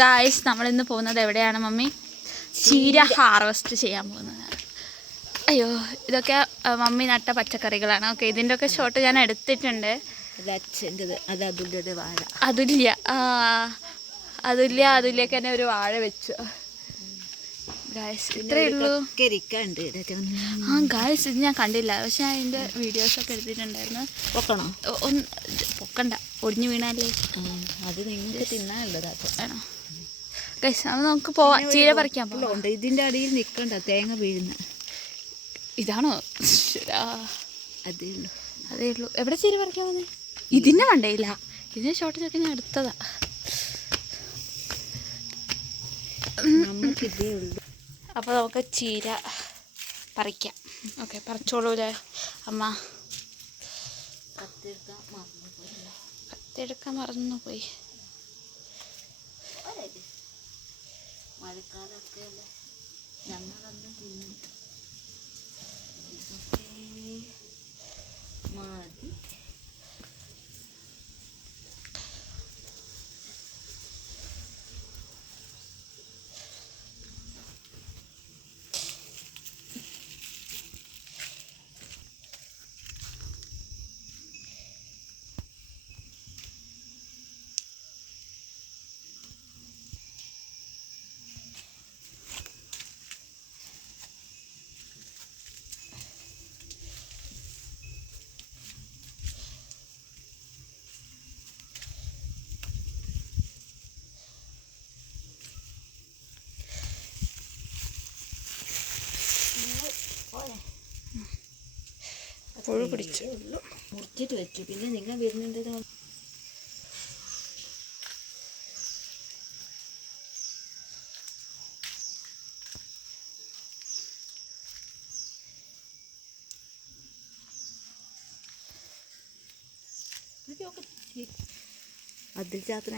Guys നമ്മളിന്ന് പോകുന്നത് എവിടെയാണ് മമ്മി? ചീര ഹാർവെസ്റ്റ് ചെയ്യാൻ പോകുന്നത്. അയ്യോ, ഇതൊക്കെ മമ്മി നട്ട പച്ചക്കറികളാണ്. ഓക്കെ, ഇതിൻ്റെ ഒക്കെ ഷോട്ട് ഞാൻ എടുത്തിട്ടുണ്ട്. അതുല്യൊക്കെ തന്നെ ഒരു വാഴ വെച്ചു. ഗായ്സ് ഇത്രേ ഉള്ളൂ. ഗായ്സ് ഇത് ഞാൻ കണ്ടില്ല, പക്ഷെ ഞാൻ അതിൻ്റെ വീഡിയോസൊക്കെ എടുത്തിട്ടുണ്ടായിരുന്നു. ഒന്ന് പൊക്കണ്ട, ഒടിഞ്ഞു വീണാലേ. അത് നിങ്ങൾക്ക് തിന്നാനുള്ളതാണോ ഗായ്സ്? അപ്പോൾ നമുക്ക് പോവാം, ചീര പറിക്കാൻ പോകാം. ഇതിൻ്റെ അടിയിൽ നിൽക്കണ്ട, തേങ്ങ വീഴുന്ന ഇതാണോ? അതേ ഉള്ളൂ. എവിടെ ചീര പറിക്കാൻ വന്നേ? ഇതിൻ്റെ കണ്ടേയില്ല, ഇതിൻ്റെ ഷോട്ടിലൊക്കെ ഞാൻ എടുത്തതാ. നമുക്കിതേ ഉള്ളൂ. അപ്പോൾ നമുക്ക് ചീര പറിക്കാം. ഓക്കെ, പറിച്ചോളൂല്ലേ അമ്മ? കത്തിയെടുക്കാൻ മറന്നുപോയി. മഴക്കാലമൊക്കെ അല്ലേ, ഞങ്ങളൊന്നും തിന്നിട്ട് മതി. പുഴു പിടിച്ചു, മുറിച്ചിട്ട് വെച്ചു. പിന്നെ നിങ്ങൾ വരുന്നുണ്ട്. അതിൽ ചാത്തന